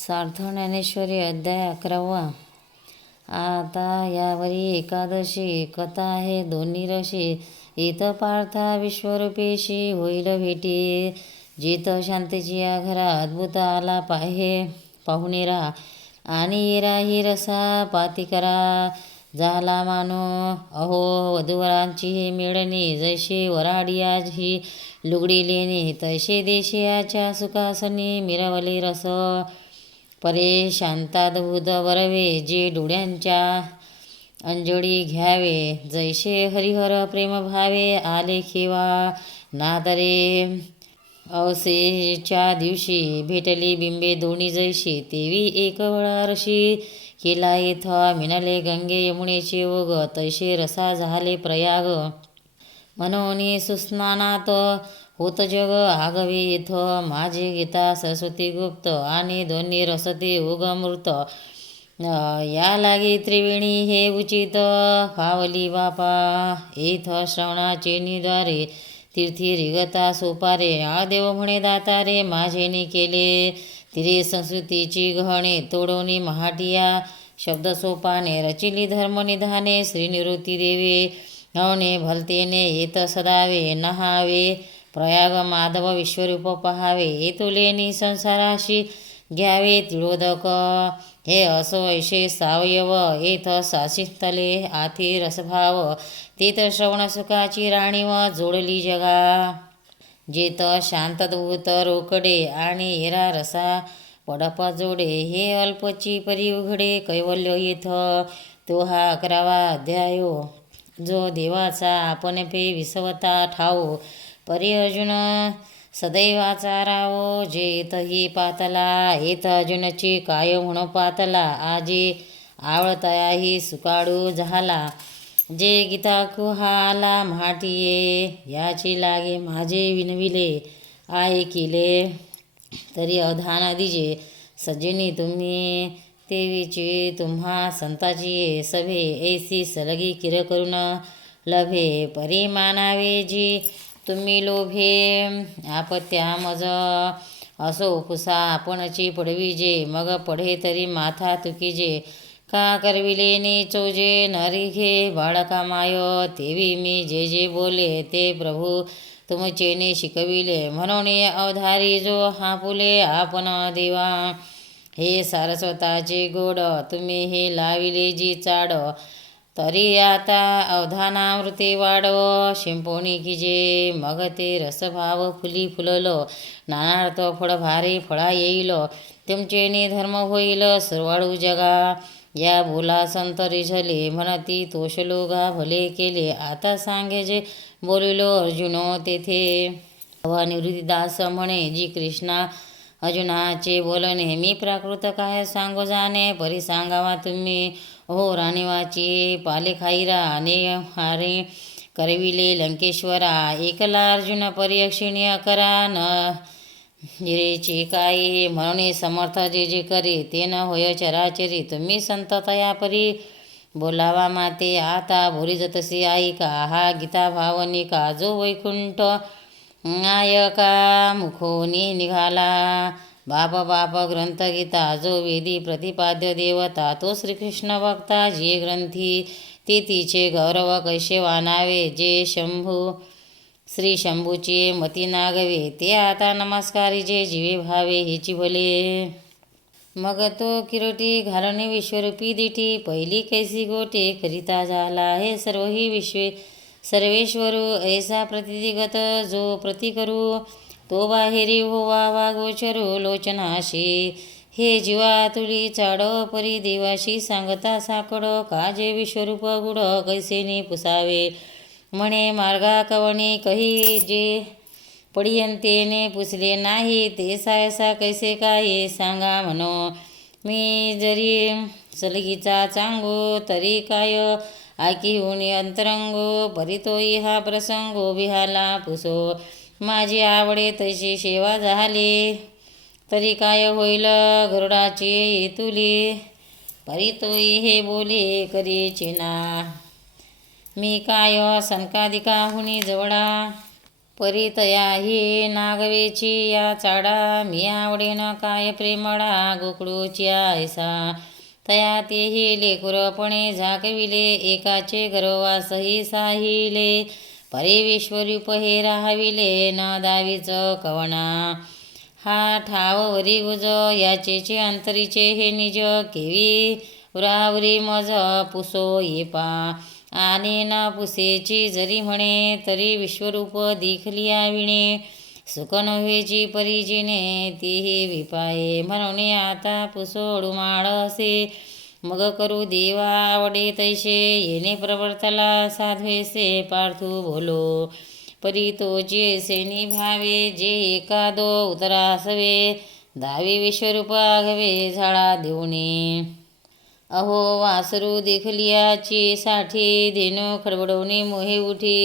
सार्थ ज्ञानेश्वरी अध्याय 11. आता यावरी एकादशी कथा आहे दोन्ही रशी. इथ पार्था विश्वरूपेशी होईल भेटी. जिथ शांतीची या घरा अद्भुत आला पाहुणेरा. आणि येरा ही रसा पाती करा. झाला मानो अहो वधूवरांची हे मिळणी. जैशी वराडी आज ही लुगडी लेणी. तैसे देशियाच्या सुखासनी मिरवली रस. परे शांताद्भुत वरवे जे डोळ्यांच्या अंजळी घ्यावे. जैसे हरिहर प्रेम भावे आले खेवा. नादरे अवसेच्या दिवशी भेटली बिंबे दोन्ही जैशी. तेवी एक वळारशी केला येथ. मिनले गंगे यमुनेचे ओघ. तैसे रसा झाले प्रयाग. मनोनी सुस्नानात होत जग आगवे येथ. माझे गीता सरस्वती गुप्त आणि दोन्ही रसते उगमृत. या लागे त्रिवेणी हे उचित फावली बापा. येथ श्रवणाचे निद्वारे तीर्थी रिगता सोपारे. आदेव म्हणे दातारे माझेने केले. तिरे संस्कृतीची गहणे तोडवणी महाटिया. शब्द सोपाने रचिली धर्मनिधाने. श्रीनिवृत्ती देवे हवणे भलतेने येत सदावे नहावे. प्रयाग माधव विश्वरूप पहावे. येतुलेनी संसाराशी घ्यावे तिळोदक. हे असो ऐशे सावयव. येथ सासितले आती रसभाव. तेथ श्रवण सुखाची राणीव जोडली जगा. जेथ शांतद्भूत रोकडे आणि येरा रसा पडप जोडे. हे अल्पची परी उघडे कैवल्य येथ. तो हा 11वा अध्यायो. जो देवाचा आपण पे विसवता ठावो. परी अर्जुन सदैवाचा रावो. जे इथही पातला येथ अर्जुनची काय म्हणून पातला. आजी आवळतयाही सुकाळू झाला. जे गीता कुहाला म्हाटिये. याची लागे माझे विनविले ऐकिले. तरी अवधान दिजे सज्जनी तुम्ही. तेवीची तुम्हा संताची सभे. ऐसी सलगी किर करून लभे. परी मानावे जी तुम्ही लोभे. आपत्या मज असो कुसा आपणची पडविजे. मग पढे तरी माथा तुकीजे. का करविले नि चोजे नरिघे बाळका माय. तेवी मी जे जे बोले ते प्रभू तुमचेने शिकविले. म्हणून अवधारी जो हा पुले आपण देवा. हे सारस्वताचे गोड तुम्ही हे लाविले जी चाड. तरी आता अवधानामृते वाढव शिंपोणी कीजे. मग ते रसभाव फुली फुललो. नानार्थ फळ भारी फळा येईल. तुमचेने धर्म होईल सर्वाळू जगा. या बोला संत रिझले म्हणती तोषलोगा भले केले. आता सांगे जे बोलिलो अर्जुनो तेथे. तेव्हा निवृत्तीदास म्हणे जी कृष्णा अर्जुनाचे बोलणे. मी प्राकृत काय सांगो जाणे. परी सांगावा तुम्ही. हो राणीवाची पाले खाईरा. आणि हारे करविले लंकेश्वरा. एकला अर्जुन परियक्षिणीय करा. न निरेचे काही म्हणून समर्थ जे जे करे. ते न होय चराचरी. तुम्ही संत तया परी बोलावा माते. आता बोली जतसी ऐका. हा गीता भावनिका. जो वैकुंठ नायका मुखोनी निघाला. बाप बाप ग्रंथ गीता. जो वेदी प्रतिपाद्य देवता. तो श्रीकृष्ण भक्ता जे ग्रंथी. ते तिचे गौरव कैसे वानावे. जे श्री शंभूचे मती नागवे. ते आता नमस्कारी जे जीवे भावे हेची भले. मग तो किरोटी घालणे विश्वरूपी दिठी. पहिली कैसी गोटे करिता झाला. हे सर्व ही सर्वेश्वरू ऐसा प्रतिदिगत जो प्रति करू. तो बाहेरी होवा वागोचरू लोचनाशी. हे जीवा तुली चाड परी देवाशी सांगता साकड. काजे विश्वरूप गुड कैसेने पुसावे. म्हणे मार्गा कवणी कही जे पडियंतेने पुसले नाही. ते सायसा कैसे काय सांगा म्हणो. मी जरी सलगीचा चांगो तरी काय आकी होणी अंतरंगो. परितोई हा प्रसंगो बिहाला पुसो. माझी आवडे तशी सेवा झाली. तरी काय होईल गरुडाचे येतुली. परितोई हे बोले करीचे ना. मी काय सनकादिका हुनी जवळा. परितया ही नागवेची या चाडा, मी आवडेन काय प्रेमळा गोकुळची ऐसा. तया तेही लेकुरपणे झाकविले, एकाचे गर्वासही साहिले. परे विश्वरूप हे राहाविले, न दावीच कवना. हा ठाववरी गुज, याचेचे अंतरीचे हे निज. केवी उरावरी मज पुसो येपा, आणि न पुसेची जरी म्हणे. तरी विश्वरूप दिखलिया विणे, सुख नव्हेची परिजिने. तीही विपाये म्हणून आता पुसोडू माळ असे. मग करू देवा आवडे तैसे, येणे प्रवर्तला साध्वेसे. पार्थू बोलो परी तोची ऐसे निभावे, जे एकादो उतरासवे. दावी विश्वरूप आघवे झाडा देऊने. अहो वासरू देखलियाची साठी, धेनू खडबडवणे मोहे उठी.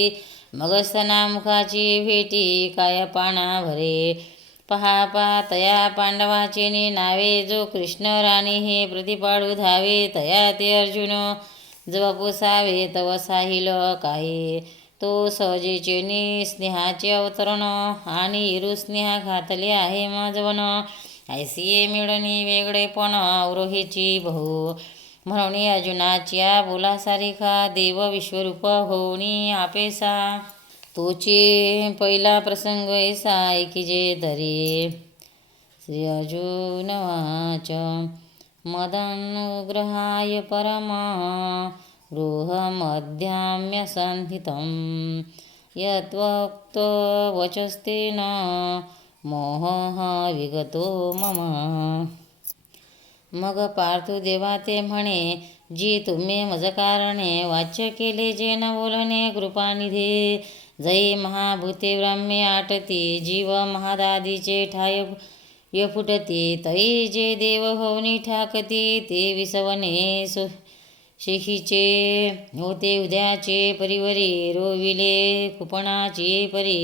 मग स्तना मुखाची भेटी, काय पाना भरे. पहा तया पांडवाचे नावे, जो कृष्ण राणी हे प्रतिपाडू धावे. तया ते अर्जुन जव पोसावे, तव साहिल काही. तो सहजेचे स्नेहाचे अवतरण, आणि इरु स्नेहा घातले आहे मजवन. ऐसिये मिळणी वेगळेपण, अवरोहीची बहु. म्हणून अर्जुनाच्या बोला सारिखा, देव विश्वरूप होऊनी आपेसा. तोची पहिला प्रसंग ऐसा ऐकिजे तरी. श्री अर्जुन वाच, मदनुग्रहाय परम गृहमध्याम्य संहितं, यत्वक्तो वचस्तेन मोहः विगतो मम. मग पार्थू देवा ते म्हणे, जी तुम्ही मज कारणे वाच्य केले, जे न बोलणे कृपानिधे. जै महाभूते ब्रह्मे आटती, जीव महादादीचे ठाय फुटती. तै जे देव होऊनी ठाकती, ते विसवणे शेखीचे होते उद्याचे परिवरी. रोविले कुपणाची परी,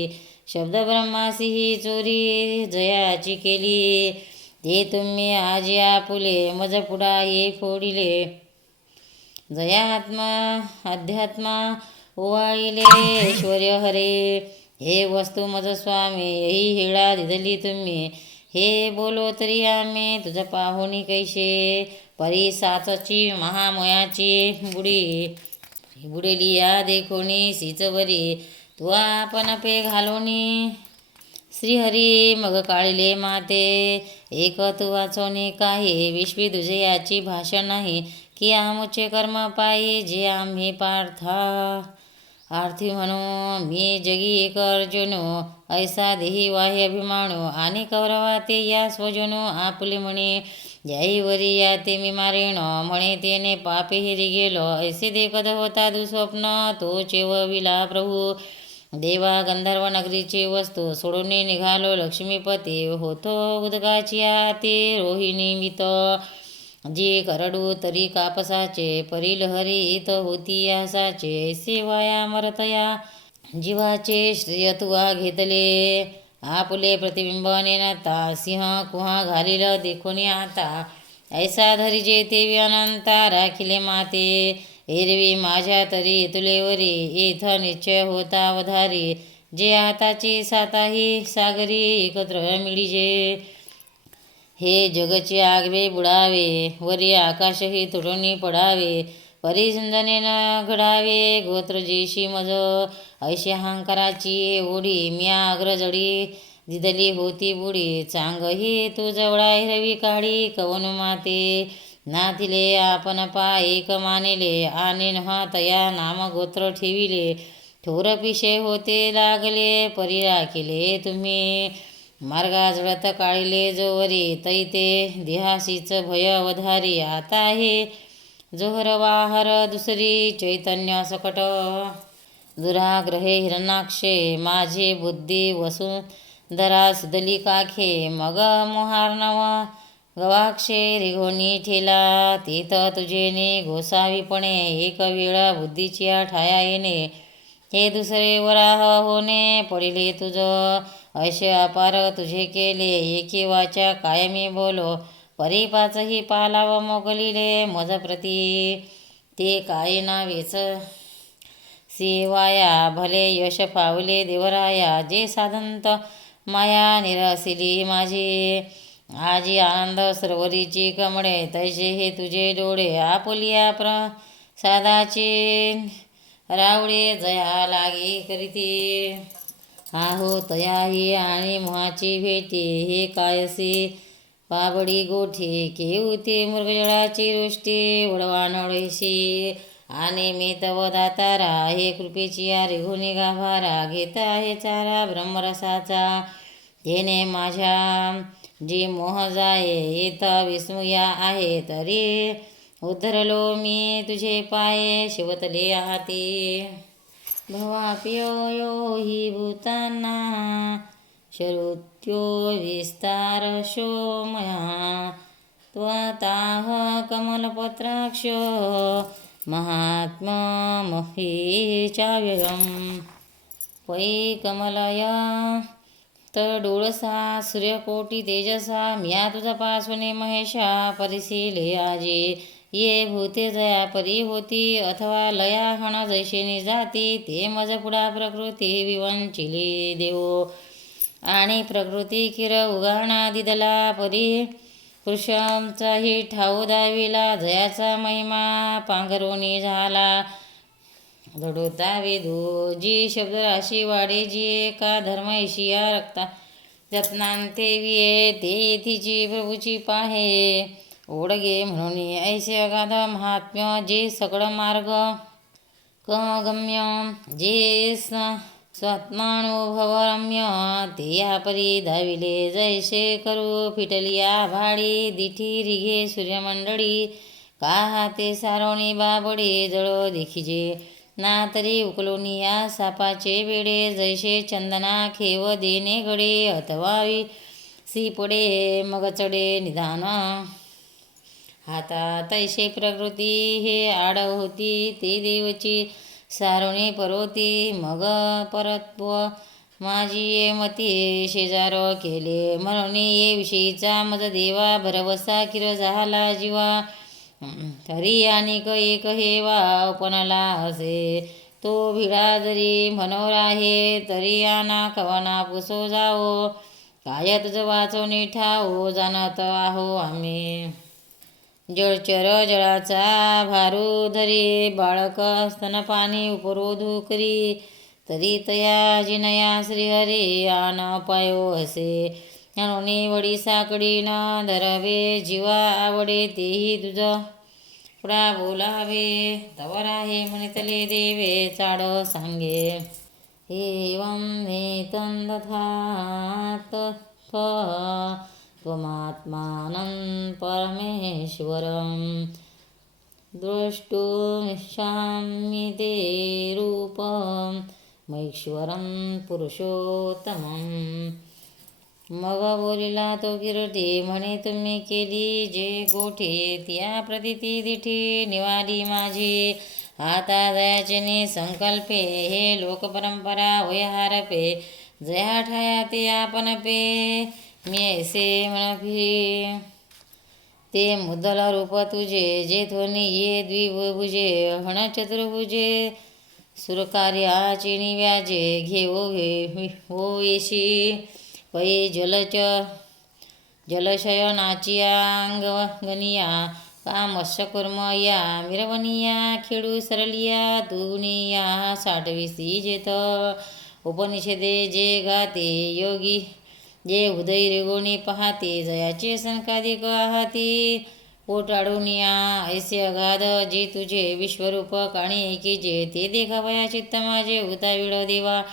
शब्द ब्रह्मासी ही चोरी जयाची केली. ते तुम्ही आज आपुले, मज पुढा ये फोडिले. जया अध्यात्मा ओवाळिले ऐश्वर्य हरे. हे वस्तू मज स्वामी, यही हेळा दिधली तुम्ही. हे बोलो तरी आम्ही, तुझ पाहुणी कैसे. परी साचची महामयाची बुडेली या देखोनी सिचवरी. तू आपण पे घालोनी. श्रीहरी मग काळिले माते, एक तू वाचोनी काही. विश्वी तुझे याची भाषा नाही, की आमुचे कर्म पायी. जे आम्ही पार्था आर्थी म्हणू, मी जगी एक अर्जुनो. ऐसा देही वाह्य अभिमानो, आणि कौरवा ते या स्वजनो. आपले म्हणे याही वरी या ते मी मारेण, म्हणे तेने पापे हिरी गेलो. ऐसे देखत होता दुस्वप्न, तो चेवविला प्रभू. देवा गंधर्व नगरीची वस्तू, सोडून निघालो लक्ष्मीपती. होतो उदकाची आते रोहिणीमित, जी करडू तरी कापसाचे. परिलहरीत होती आसाचे, ऐसे वाया मरतया जीवाचे. श्रेय तुवा घेतले आपुले प्रतिबिंब नेनता. सिंह कुहा घालील देखून आता, ऐसा धरिजे ते अनंता. राखिले माते एरवी माझ्या तरी तुलेवरी, येथ निश्चय होता अवधारी. जे आताची साताही सागरी, एकत्र मिळीजे. हे जगचे आगवे बुडावे, वरी आकाशही तुडून पडावे. परिझुंजने न घडावे, गोत्र जेशी मज ऐशी अहंकाराची ओढी. म्या अग्रजडी दिदली होती बुडी, चांगही तू जवळा हिरवी काढी. कवन माते नाथिले आपण एक मानिले, आणि न तया नाम गोत्र ठेविले. थोर पिशे होते लागले, परी राखिले तुम्ही. मार्गा जळत काळिले जोवरी, तैते देहासीच भय अवधारी. आता हे जोहर वाहर दुसरी, चैतन्य सकट दुराग्रहे हिरणाक्षे. माझे बुद्धी वसुंधरा सुदली काखे, मग मोहार्णव गवाक्षे. रिघोनी ठेला तीत तुझेने गोसावीपणे, एक वेळा बुद्धीची ठाया येणे. हे दुसरे वराह होणे, पडिले तुझ ऐशे अपार तुझे केले. एकी वाचा कायमी बोलो, परी पाचही पालाव मोगलिले. मज प्रती ते काय नावेच सेवाया भले यश पावले देवराया, जे साधंत माया निरसिली माझी. आजी आनंद सरोवरीची कमळे, तैसे हे तुझे डोळे, आपुलिया प्रसादाचे रावळे जया लागे करीती. आहो तयाही आणि मोहाची भेटी, हे कायसी पाबडी गोठी, केऊते मृगजळाची रोष्टी, वडवान ओळीशी आणि मी तव दातारा, हे कृपेची आरे गुणी गाभारा, घेत आहे चारा ब्रह्मरसाचा, तेने माझ्या जी मोह जाये, येत विस्मया आहे, तरी उद्धरलो मी तुझे पाये, शिवतले हाती. भवाप्यो यो हि भूताना, शरुत्यो विस्तारशो मया, त्वताः कमलपत्राक्ष, महात्म्यमही चाव्ययम्. पै कमलया तडोळसा, सूर्यकोटी तेजसा, म्या तुझा पासुने महेशा, परिशीले आजी ये भूते जया परी होती, अथवा लया हण जैशेनी जाती, ते मज पुढा प्रकृती विवंचिली देवो, आणि प्रकृती किर उगाणा दिदला परी, पुरुषांचाही ठाऊ दाविला, जयाचा महिमा पांघरोणी झाला, दडोता वेदो जी शब्दराशी वाढे, जी एका धर्मैशिया रक्ता रत्नांते विये, ते येथीची प्रभूची पाहे, ओढगे म्हणून ऐसे अगाध महात्म्य, जे सकळ मार्ग कगम्य, जे स्वात्मानुभवरम्य, ते या परी धाविले जैसे करू फिटलिया भाडी, दिठी रिघे सूर्यमंडळी, का ते सारोणी बाबडी, जळो देखिजे ना तरी उकलोनिया सापाचे बेडे, जैसे चंदना खेव देणे गडे, अथवा सी पडे मग चढे निधान हाता, तैसे प्रकृती हे आड होती, ते देवची सारोणी परोती, मग परत्व माझी ये मती, शेजार केले म्हणून ये विषयीचा मज देवा, भरवसा किर झाला जीवा, तरी अनेक एक हेवा उपनाला असे, तो भिडा जरी मनोर आहे, तरी आना कवना पुसो जाओ, काय तुझ वाचवणे ठाओ, जाणत आहो आम्ही. जळचर जळाचा भारू धरी, बाळक स्तनपाणी उपरोधू करी, तरी तया जिनया श्रीहरी, आन पायो असे, म्हणून वडी साकडी न धरवे, जीवा आवडे तेही तुझ पुढा बोलावे, तवर आहे म्हणितले देवे चाड सांगे. एवं नेतंदधात त्वमात्मानं परमेश्वरं, द्रष्टुमिच्छामि ते रूपं महेश्वरं पुरुषोत्तमं. मग बोलिला तो किरटी, म्हणे तुम्ही केली जे गोठे, त्या प्रतिती दिठी निवाडी माझी, आता दयाचेने संकल्पे, हे लोकपरंपरा होय हारपे, जया ठाया ते आपण पे, मी ऐसे म्हणफी, ते मुद्दल रूप तुझे, जे ध्वनी ये द्विभुजे, हण चतुर्भुजे, सुरकार्याचे निव्याजे, घेवो हो येशी, पै जलशयनाची अंगनिया, का मत्स्यकुर्म या मिरवनिया, खेळू सरलिया दुनिया, साठविसी जेत उपनिषदे जे गाते, योगी जे उदय रेगोणी पाहते, जयाचे सनकादिक आहाती, पोटाडूनिया ऐसे अगाध, जे तुझे विश्वरूप काणी की जे, ते देखावया चित्त माझे हुताविड देवा,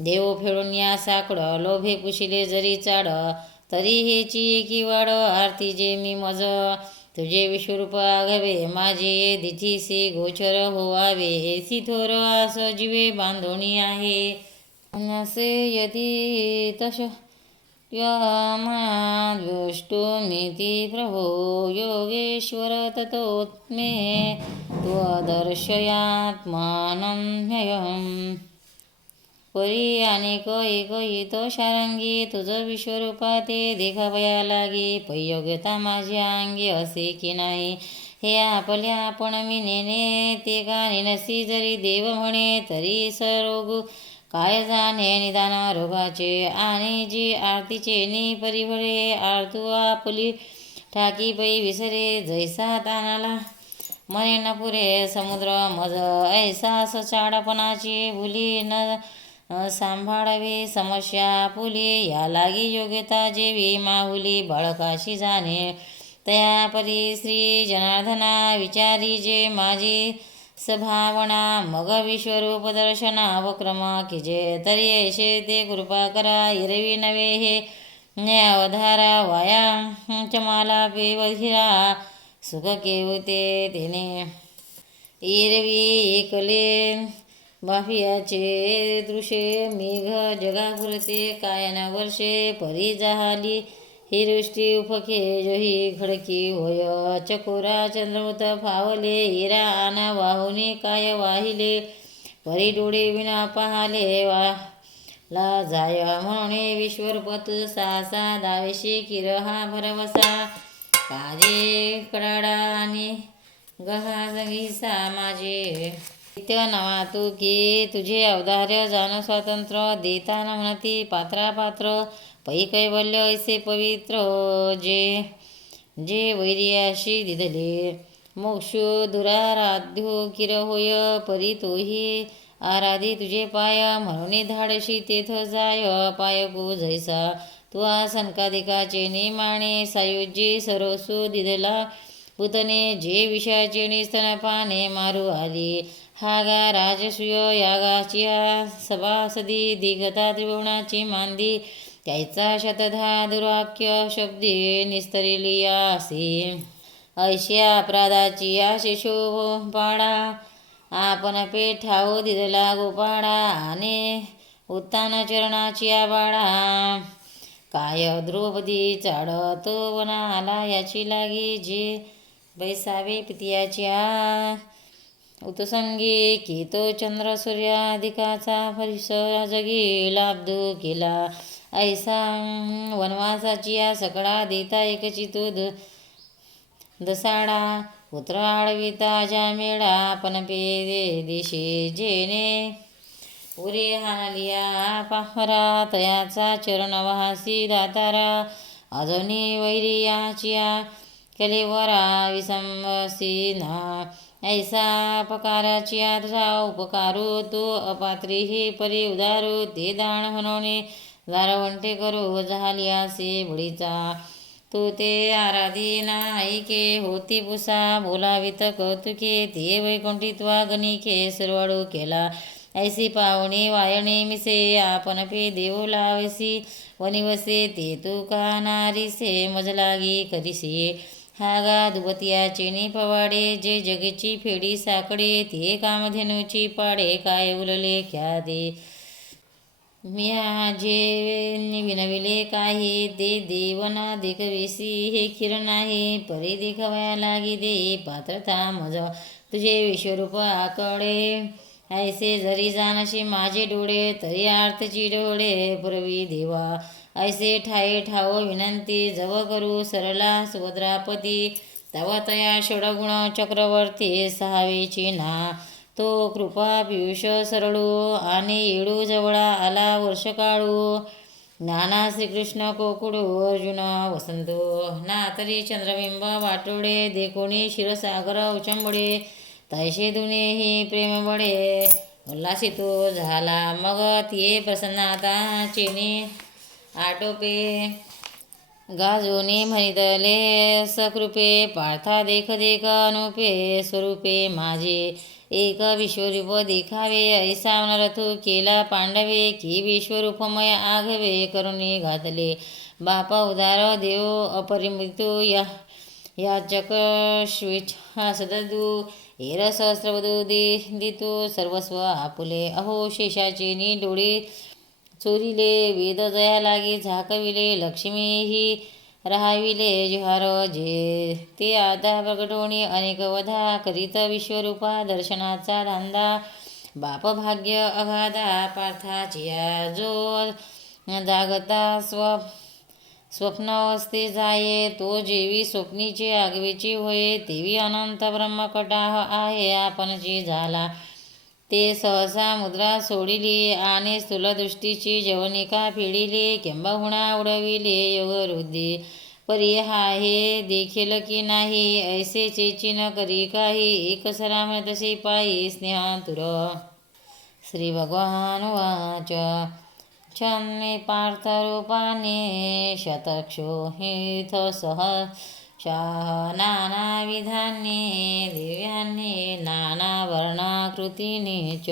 देव फेडून या साकड, लोभे पुशिले जरी चाड, तरी हेची एकी वाड, आरती जे मी मज, तुझे विश्वरूप आघवे, माझे दिठीसी गोचर होवावे, एसी थोर आस जीवे बांधोणी आहे, असे यदी तश त्वमाद्वेष्टुमिति प्रभो योगेश्वर, ततोत्मे त्वदर्शयात्मानं ह्ययम्. परी अनेक एक येतो शारंगी, तुझ विश्वरूपा ते देखावया लागे, पै योग्यता माझ्या अंगी असे की नाही, हे आपल्या आपण मी नेणे ते का नेनसी जरी देव म्हणे तरी सरोग काय जाणे निदान रोगाचे आणि जी आरतीचे नि परिभळे आरतू आपली ठाकी पै विसरे जैसा तानाला मने न पुरे समुद्र मज ऐसा सचाडपणाची भुली न सांभाळावे समस्या फुली या लागी योग्यता जेवी माहुली बाळकाशी जाणे तया परी श्री जनार्दना विचारी जे माझी सभावना मग विश्वरूप दर्शना वक्रम किजे तरी ऐशे ते कृपा करा इरवी नवे हे अवधारा वाया चमाला पेवधिरा सुख केवते तेने एरवी एकले बाह्याचे दृश्ये मेघ जगापुरते कायना वर्षे परी जाहाली ही दृष्टी उफके जोही खडकी होय चकोरा चंद्रवत फावले हिरा आना वाहुनी काय वाहिले परी डोळे विना पाहाले ला जाय म्हणून विश्वरूपत सासा दावेशी किरहा भरवसा काजे कडाडा आणि गहा जगीसा माझे नित्य नवा तू की तुझे अवधार्य जाण स्वातंत्र्य देताना म्हणती पात्र पै कैवल्य ऐसे पवित्र जे जे वैर्याशी दिदले मोक्ष दुराराध्यो किर होय परी तोही आराधी तुझे पाय म्हणून धाडशी तेथ जाय पाय गो जैसा तू सनकादिकाचे नेमाणे सायुज्ये सरसू दिदला पुतने जे विषयाचे निस्तनपाने मारू आली हागा राजसूय यागाची सभासदी दिगता त्रिभुवनाची मांदी त्याचा शतधा दुराख्य शब्दे निस्तरिलियासी ऐश्या अपराधाची शिशो पाडा आपण पेठाओ दिदला गोपाडा आणि उत्तान चरणाची बाळा काय द्रौपदी चाडतो वना आला याची लागी जे बैसावे पितियाच्या उत्संगी की तो चंद्र सूर्याधिकाचा फरिस जगी लाब्धू केला ऐसा वनवासाची या सकळा देता एकची तो दसाडा पुत्र आडविता ज्या मेळा पण पे दिशे जेने उरे हानलिया पाहरा तयाचा चरण वासी दातारा अजनी वैरियाचिया कलेवरा विसंवसी ना ऐसा पकाराची तुझा उपकारो तो अपात्री ही परी उदारो ते दान म्हणून दारवंटे करो झालियासे बुडीचा तू ते आराधी नाईके होती पुसा बोलावित कौतुके ते वैकुंठित्वा गणिके सरवाडू केला ऐसी पावणी वायणे मिसे आपण पे देऊ लावसी वनिवसे ते तू का नारीसे मजलागी करिसे हागा दुबतियाचे नि पवाडे जे जगची फेडी साकडे ते कामधेनूची पाडे काय उलले ख्यादे मिया जे विनविले काही ते देवना देखवेसी हे खीर नाही परी देखवया लागी दे पात्रता मज तुझे विश्वरूप आकडे ऐसे जरी जानशी माझे डोळे तरी आर्तची डोळे पुरवी देवा ऐसे ठाई ठाव विनंती जव करू सरला सुभद्रापती तव तया षडगुण चक्रवर्ती सहावेची ना तो कृपा पियुष सरळू आणि येळू जवळा आला वर्ष काळू नाना श्रीकृष्ण कोकुडू अर्जुन वसंतो ना तरी चंद्रबिंब वाटोडे देखोणी क्षीरसागर उचंबडे तैसे दुने ही प्रेम बडे उल्हासितो झाला मग ते प्रसन्नता चेनी आटोपे गाजोनी म्हणितले सकृपे पार्था देख देख अनुपे स्वरूपे माझे एक विश्वरूप देखावे ऐसा नरथू केला पांडवे की विश्वरूपमय आघवे करुणी घातले बापा उदार देव अपरिमितो याचक स्वेच्छा सददू हेर सहस्रवधू दितो सर्वस्व आपुले अहो शेषाचे नि डोळे चोरिले वेद जया लागे झाकविले लक्ष्मी ही राहाविले जुहार जे ते आता प्रगटोणी अनेक वधा करीत विश्वरूपा दर्शनाचा धांदा बाप भाग्य अगाधा पार्थाचिया जो जागता स्वप्नावस्थे जाये तो जेवी स्वप्नीचे आगवेची होय, तेवी अनंत ब्रह्मकटाह आहे आपणची झाला. ते सहसा मुद्रा सोडिली आणि स्थूलदृष्टीची जवनिका फेडिली, किंबहुना उडविले योगवृद्धी. परी हे देखील की नाही, ऐसे चेचिन करी काही, एक सराम तसे पायी स्नेहातुर. श्री भगवान वाच. छन्ने पार्थरूपाने शतक्षोहिथ सहशाः नानाविधान्ये दिव्यान्ये नानावर्णाकृतीने च.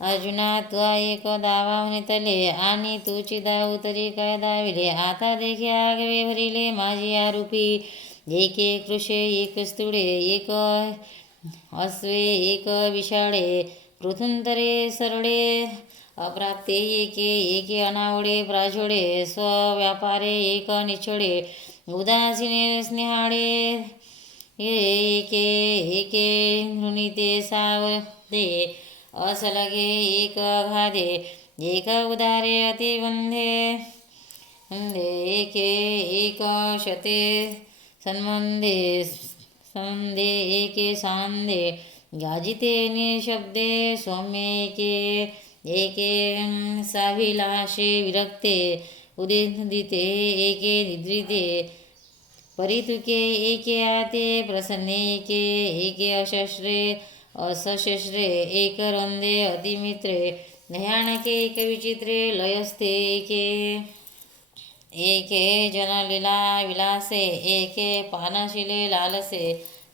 अर्जुना त्वा एक दावा तले आणि तूची दाऊ तरी काय दाविले. आता देखे आगवे भरिले माझी आरूपी. एक एक कृषे एक स्तुडे एक अश्वे एक विशाळे. पृथुंतरे सरळे अप्राप्ते एके एके अनावडे प्राझोडे. स्वव्यापारे एक निछळे उदासीने स्नेहाळे. एके एके नृणीते सावदे असलगे एक घादे. एक उदारे अतिबंधे एके एक शते सन्मंदे संदे एके सांदे. गाजिते निशब्दे सौम्य एके एके साभिलाषे विरक्ते. उदिते एके निद्रिते परितुके एके आते. प्रसन्ने एके एके अशस्त्रे असशस्त्रे एक रंदे अतिमित्रे. भयानके एक विचित्रे लयस्ते एके एके जनलीला विलासे. एके पानशिले लालसे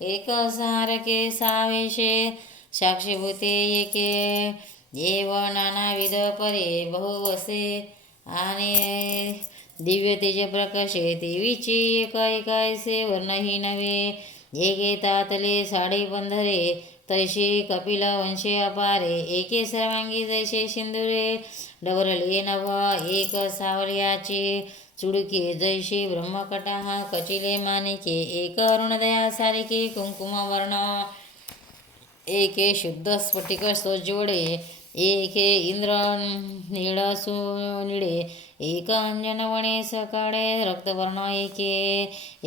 एक सारके सावेशे. साक्षीभूते एके एव नानाविध परे बहुवसे आणि दिव्य तेज प्रकाशे. देवीची एक ऐकायसे वर्णही नव्हे. एके तातले साडे पंधरे तैशी कपिल वंशे अपारे. एके सर्वांगी जैसे सिंदुरे डवरले नभ. एक सावलियाचे चुडके जैसे ब्रह्मकटाह कचिले मानिके. एक अरुणदया सारिके कुंकुमवर्ण. एके शुद्ध स्फटिक सोज्वळे. एके इंद्र नीळ सुनिळे. एक अंजनवणे सकाळे रक्तवर्ण. एके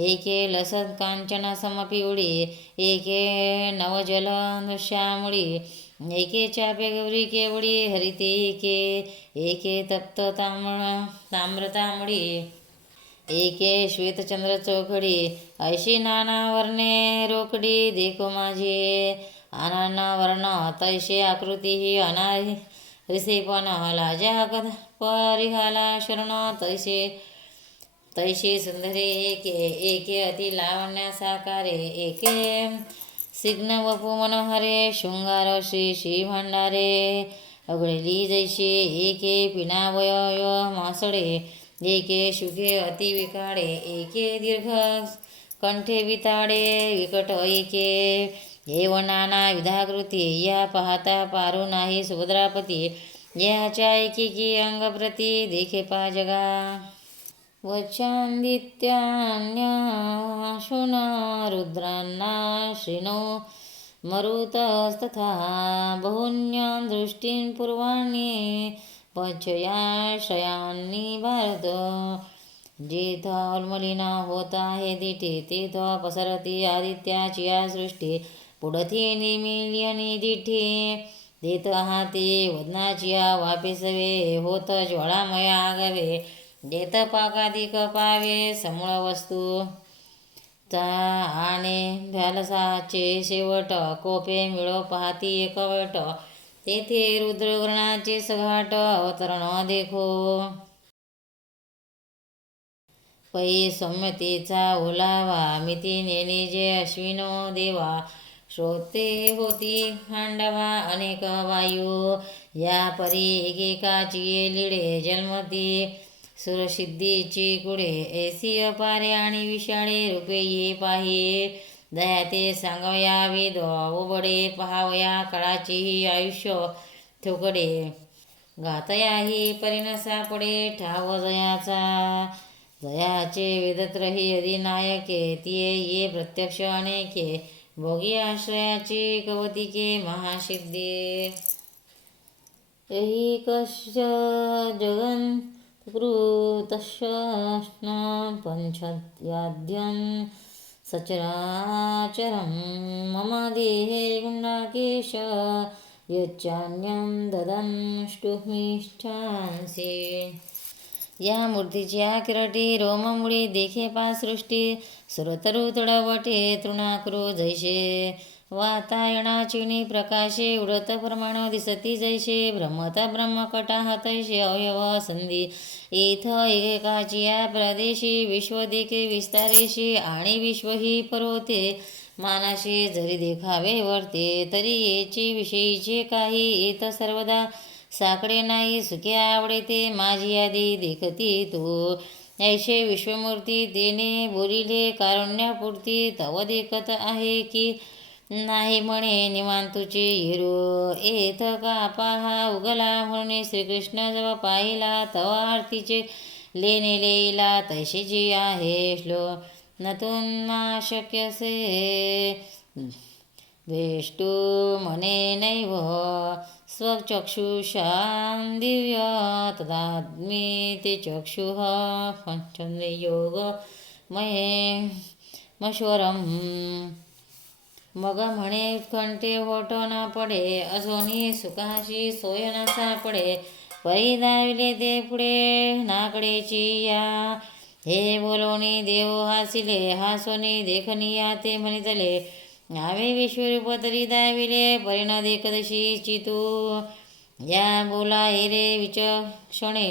एके लसत कांचन समपिवळी. एके नवजल श्यामळी. एके चापे गौरी केवळी हरिते. एके एके तप्त ताम्रतांबडी. एके श्वेतचंद्र चौखडी. ऐशी नाना वर्णे रोकडी देखो माझी. अनाना वर्ण तैसे आकृती ही अनारिसेपण. लाजा परिघाला शरण तैसे तैसे सुंदरे. एके एके अति लावण्या साकारे. एके सिग्न वपू मनोहरे शृंगार श्री श्री भांडारे. अगळली जैसे एके पिनावय मासडे. एके शुके अति विकाडे. एके दीर्घ कंठे विताडे विकट. एके एव नाना विधाकृती. या पाहता पारू नाही सुभद्रापती. याच्या एकेकी अंगप्रती देखे पा जगा. वचांदित्यान्याशुन रुद्रांना श्रीनो मरुतस्तथा. बहुन्यां दृष्टीं पूर्वाणी पचयाशयान्नी भारत. जेथ उन्मलिना होत आहे दिठी, तेथ पसरती आदित्याची या सृष्टी. पुढती निमिलियनी दिठी, देत हाती वदनाची या वापेसवे. होत ज्वाळामय आगवे, देत पाकाधिक पावे. समूळ वस्तू चा आणि भ्यालसाचे शेवट. कोपे मिळो पाहती एकवट, तेथे रुद्रग्रणाचे सघाट. अवतरण देखो पै सौम्यतेचा ओलावा. मिती नेने जे अश्विनो देवा. श्रोते होती खांडवा अनेक वायू. या परी एकेकाची लिडे जन्मती सुरसिद्धीची कुडे. ऐसी अपारे आणि विशाळे रूपे ये पाही. दया ते सांगवया वेद ओबडे. पहावया काळाचीही आयुष्य थोकडे. घातयाही परिण सापडे ठाव जयाचा. जयाचे वेदत्रही अधिनायके, तिये ये प्रत्यक्ष अनेके. भोगी आश्रयाची कवतिके महासिद्धे. एही कश्च जगन कृतश्न पंचयाद्यं सचराचरं मम देहे गुण्डाकेश यच्चान्यं ददंष्टुमिच्छांसि। या मूर्तीची आकिरटी रोममुळी देखे पासृष्टी सुरतरु तडवटे तृणाकृ जैसे वातायनाचिनी प्रकाशे उडत प्रमाण दिसती जैसे भ्रमत ब्रह्मकटाह तैसे अवयव संधी इथ एकेकाची या प्रदेशी विश्व देखे विस्तारेशी आणि विश्व ही परोते मानाशी जरी देखावे वर्ते तरी येची विषयीचे काही येत सर्वदा साकडे नाही सुखे आवडे ते माझी यादी देखती तू ऐशे विश्वमूर्ती तेने बोलिले कारुण्यापुरती तव देखत आहे की नाही म्हणे निवांत तुझे हिरो येथ का पहा उगला म्हणून श्रीकृष्ण जव पाहिला तवा आरतीचे लेणे लेईला तैशीची आहे श्लो नतुन शक्यसे द्वेष्टू मने नैव स्वचक्षुषां दिव्य तदात्मी ते चक्षुः पंचमे योग महेश्वरम। मग म्हणे उत्कंठे होठ न पडे अजोनी सुखाशी सोय न सापडे परी दाविले ते पुढे नाकडेची या हे बोलोनी देव हासिले हासोनी देखनिया ते म्हणितले आवे विश्वरूप तरी दाविले परिण देखदशी चितू या बोला रे विचक्षणे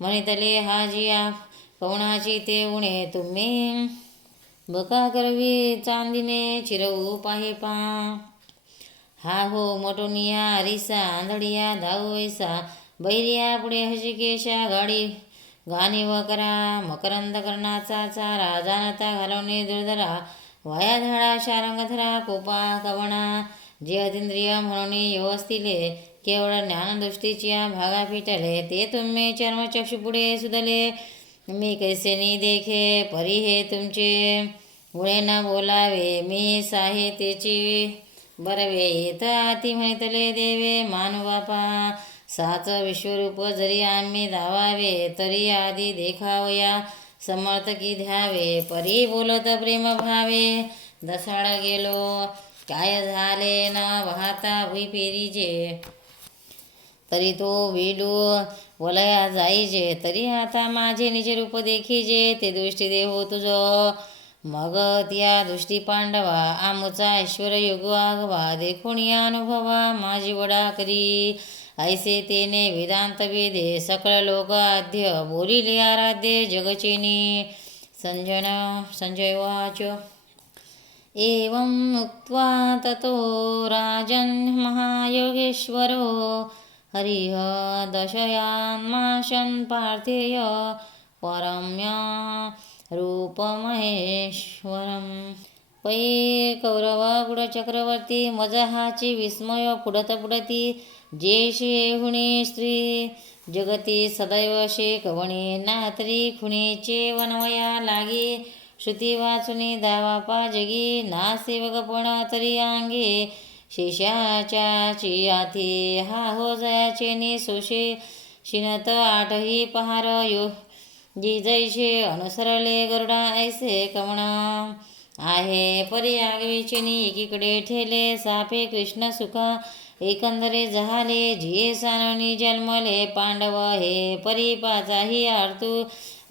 म्हणितले हा जिया कवणाची ते उणे तुम्ही बका करवी चांदीने चिरवू पाहे पा हा हो मोटोनिया अरिसा आंधळिया धाऊ ऐसा बैरिया पुढे हशिकेशा गाडी गाणी व करा मकरंद कर्णाचा चारा जानता घालवणे दुर्धरा वाया धाडा शारंगधरा कोपा कवणा जे अतिंद्रिय म्हणून व्यवस्थिले केवळ ज्ञानदृष्टीच्या भागा फिटले ते तुम्ही चर्मचक्षु पुढे सुधले मी कैसेनी देखे परी हे तुमचे गुळे न बोलावे मी साहे तेची बरवे येत आती म्हणितले देवे मानुबापा साच विश्वरूप जरी आम्ही धावावे तरी आधी देखावया समर्थ की ध्यावे परी बोलत प्रेम भावे दसाड गेलो काय झाले न वाहता भुई फेरीजे तरी तो विडू वलया जाईजे तरी आता माझे निज रूप देखीजे ते दृष्टी देहो तुझ मग त्या दृष्टी पांडवा आमुचा ऐश्वर युग आगवा देखून या अनुभवा माझी वडा करी ऐसे तेने वेदांत वेदे सकळ लोक आद्य बोलिले आराध्य जगचेनी संजय वाच एवं उक्त्वा ततो राजन् महायोगेश्वरो हरिः दशयान्माशन् पार्थेय परम्य रूपमहेश्वरम। पै कौरव गुडचक्रवर्ती मजहाची विस्मय पुढती जेशे हुणे स्त्री जगती सदैव शेकवणे नातरी खुणेचे वनवया लागे श्रुती वाचुनी दावापा जगी ना सेवकपण तरी अंगे शेषाच्या चियाथे हा हो जयाचे नि सोशे शिनत आठही पहार यो जी जैसे अनुसरले गरुडा ऐसे कवण आहे परी आगवीचिनी एकीकडे ठेले सापे कृष्ण सुख एकंदरे झाले जिये साननी जन्मले पांडव हे परी पाचाही आरतू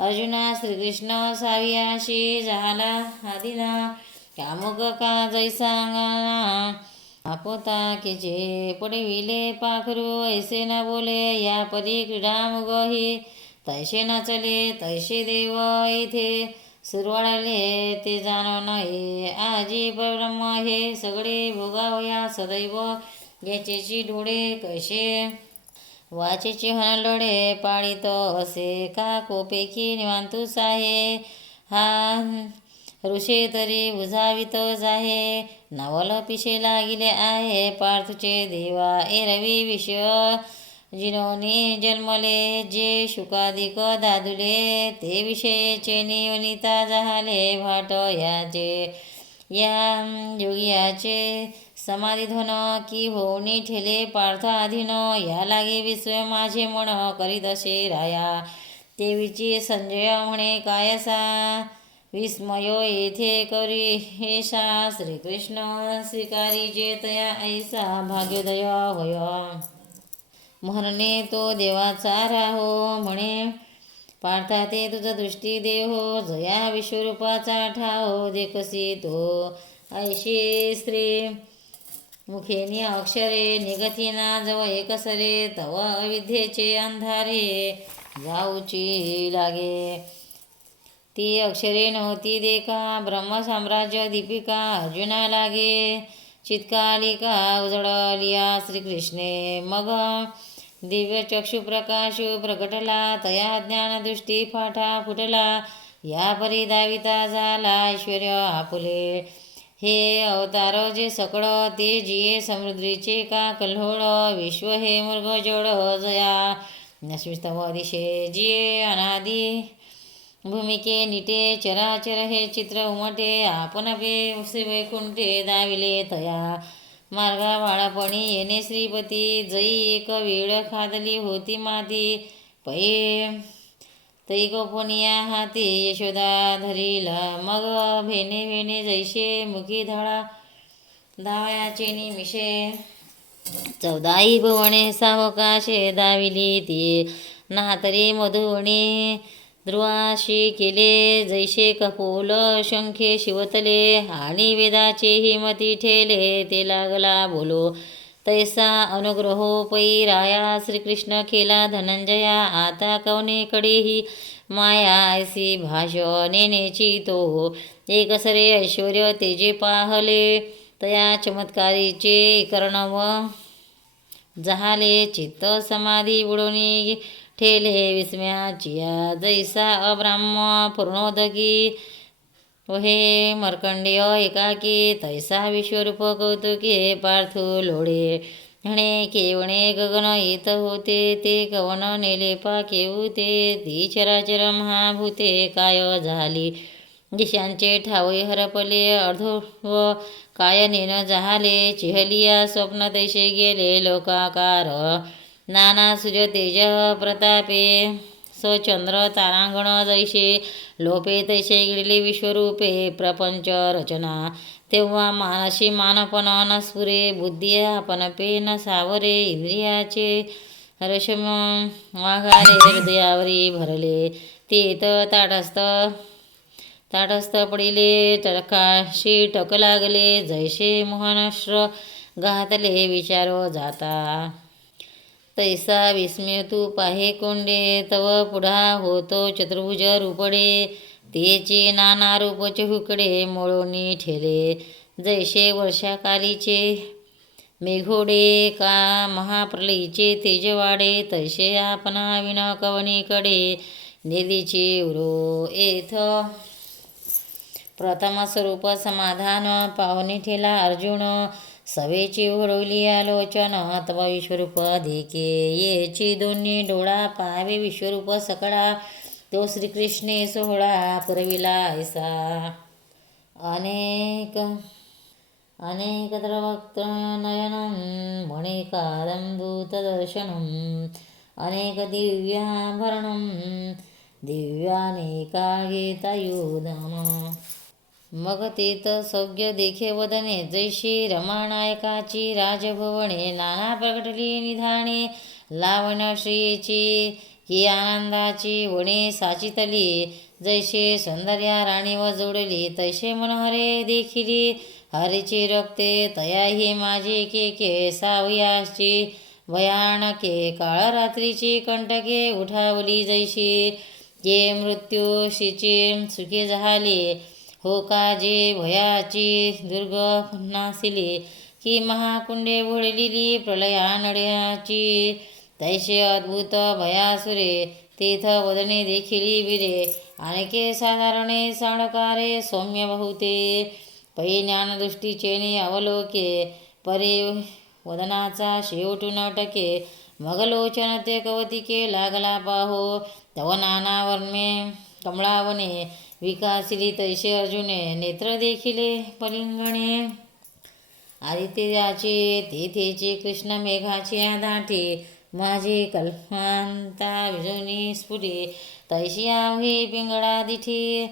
अर्जुना श्रीकृष्ण सावियाशी झाला आदिना कामुक का जैसांगना आपोता की जे पडविले पाखरू ऐसे न बोले या परी क्रीडा मुगही तैसे न चले तैसे देव इथे सुरवाळले ते जाणो नाही आजी परब्रह्म हे सगळे भोगावया सदैव याचेची डोळे कसे वाचेचे हनलडे पाळीत असे का कोपेकी निवांतूस आहे हा ऋषे तरी बुजावित जाहे नवल पिशे लागिले आहे पार्थुचे देवा एरवी विषय जिनोनी जन्मले जे शुकादिक दादुले ते विषयेचे निवनिता झाले भाट याचे या योगियाचे समाधिधन की होऊनी ठेले पार्थ आधीन या लागे विश्व माझे मन करीत असे राया तेवीची संजय म्हणे कायसा विस्मय येथे करी हेशा श्रीकृष्ण स्वीकारी जे तया ऐसा भाग्योदय होय. म्हणणे तो देवाचा राहो म्हणे पार्था ते तुझ दृष्टी देहो जया विश्वरूपाचा ठाओ देखसी तो ऐशी स्त्री मुखेनी अक्षरे निगतीना जव एकसरे तव अविद्येचे अंधारे जाऊची लागे. ती अक्षरे नव्हती देखा ब्रह्मसाम्राज्य दीपिका अर्जुना लागे. चित्कालिका उजळलिया श्रीकृष्णे मग दिव्य चक्षुप्रकाशु प्रकटला तया ज्ञानदृष्टी फाटा फुटला. या परी दाविता झाला ऐश्वर्य आपुले. हे अवतार जे सकळ ते जिये समुद्रीचे का कल्होळ विश्व हे मृगजोड जया नश्विस्तव दिशे जिये अनादी भूमिके निटे चराचर हे चित्र उमटे आपण पे श्रीवैकुंठे दाविले तया मार्गा बाळापणी येणे श्रीपती जई एक वेळ खादली होती माती पै तै गोपनिया हाती यशोदा धरीला मग भेने भेने जैसे मुखी धाळा धावयाचे निमिषे 14 भुवने सावकाशे दाविली ती नातरी मधुवणी ध्रुवाशी केले जैसे कपोल शंखे शिवतले आणि वेदाचे हिमती ठेले ते लागला बोलो तैसा अनुग्रहो पै राया श्रीकृष्ण केला धनंजया आता कवनेकडेही माया ऐसी भाष नेनेची तो एकसरे ऐश्वर्य तेजे पाहले तया चमत्कारीचे कर्णव जहाले चित्त समाधी बुडवणी ठेले विस्मयाचिया जैसा अब्राह्म पूर्णोदकी हे मर्कंडेय एकाकी तैसा विश्वरूप कौतुके पार्थू लोळे म्हणे केवणे गगन येत होते ते कवन नेले पाकेऊते ती चराचर महाभूते काय झाली दिशांचे ठावे हरपले अर्धो व काय नेन जहाले चिहलिया स्वप्न तैसे गेले लोकाकार नाना सुज तेज प्रतापे सचंद्र तारांगण जैसे लोपे तैसे गिळले विश्वरूपे प्रपंच रचना तेव्हा मानसी मानपण न स्फुरे बुद्धी आपण पे न सावरे इंद्रियाचे रशम वाघारे हृदयावरी भरले तेत ताटस्थ पडिले टकाशी टक लागले जैसे मोहनश्र घातले विचारो जाता तैसा विस्मय तू पाहे कोंडे तव पुढा होतो चतुर्भुज रूपडे तेचे नाना रूप चहुकडे मोळोनी ठेले जैसे वर्षाकालीचे मेघोडे का महाप्रलयीचे तेजवाडे तैसे आपणा विन कवनीकडे निधीचे उरो येथ प्रथम स्वरूप समाधान पाहुणे ठेला अर्जुन सवेची उडवली आलोचन तव विश्वरूप देखे येची दोन्ही डोळा पाहावे विश्वरूप सकळा तो श्रीकृष्णे सोहळा पुरविला ऐसा अनेक द्रवक्त नयनं मणिकादंबूतदर्शनं अनेक दिव्याभरणं दिव्यानेका गीतायुधम मग तेथ सौग्य देखे वदने जैशी रमानायकाची राजभवने नाना प्रगटली निधाने लावण श्रीची ही आनंदाची वणे साचितली जैसे सौंदर्या राणी व जोडली तैसे मनोहरे देखिली हरीची रक्ते तयाही माझी के सावयाची भयानके काळरात्रीची कंटके उठावली जैशी जे मृत्यूशीची सुखे झाली हो का जे भयाची दुर्ग नासिली की महाकुंडे भोळलेली प्रलयानड्याची तैसे अद्भुत भयासुरे तेथ वदने देखिली विरे आणखे साधारणे साणकारे सौम्य बहुते पै ज्ञानदृष्टीचेने अवलोके परे वदनाचा शेवटून टके मगलोचन ते कवतिके लागला पाहो तव नाना वर्मे कमळावने विकासिली तैसे अर्जुने नेत्र देखिले पलिंगणे आदित्याचे तेथेचे कृष्ण मेघाची दाठी माझी कल्पांता विजोनी स्फुटे तैशी आव्ही पिंगळा दिठी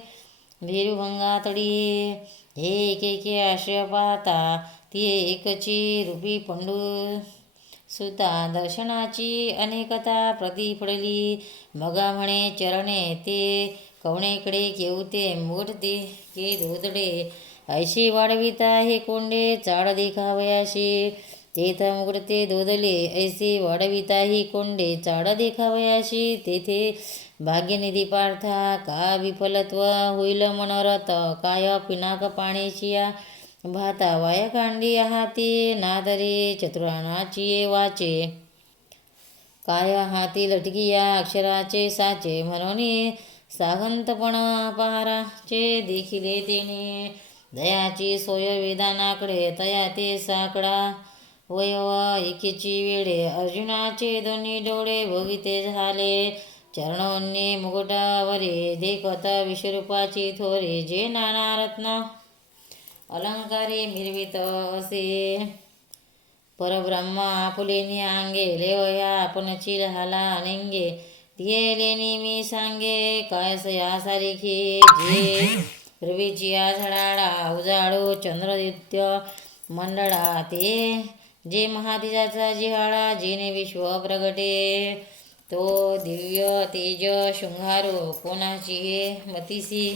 भिरुभंगा तडी हे एकेके आश्रय पाहता ती एकची रूपी पंडू सुता दर्शनाची अनेकता प्रती पडली मगा म्हणे चरणे ते कवणेकडे केवते मुगटते के धोदडे ऐशी वाढविता हे कोंडे चाड देखावयाशी तेथ मुगडते धोदले ऐसे वाढविता ही कोंडे चाड देखावयाशी तेथे भाग्यनिधी पार्था का विफलत्व होईल मनोरथ काय पिनाक पाण्याची या भाता वाया कांडी हाती नादरे चतुराणाची वाचे काय हाती लटकी या अक्षराचे साचे म्हणून सावंतपण पहाराचे देखिले तेने दयाची सोय वेदानाकडे तया ते साकडा वयव एकीची वेळे अर्जुनाचे दोन्ही डोळे भोगिते झाले चरणोन्ने मुकुटावरे देखत विश्वरूपाची थोरे जे नाना रत्न अलंकारे मिरवित असे परब्रह्म आपुलेनी अंगे लेवया आपणची लहाला अनेंगे तिये लेनी मी सांगे कायस या सारिखी जे रवीची या झडाळा उजाडो चंद्रदित्य मंडळा ते जे महातेजाचा जिहाळा जेने विश्व प्रगटे तो दिव्य तेज शृंगारो कोणाची हे मतीसी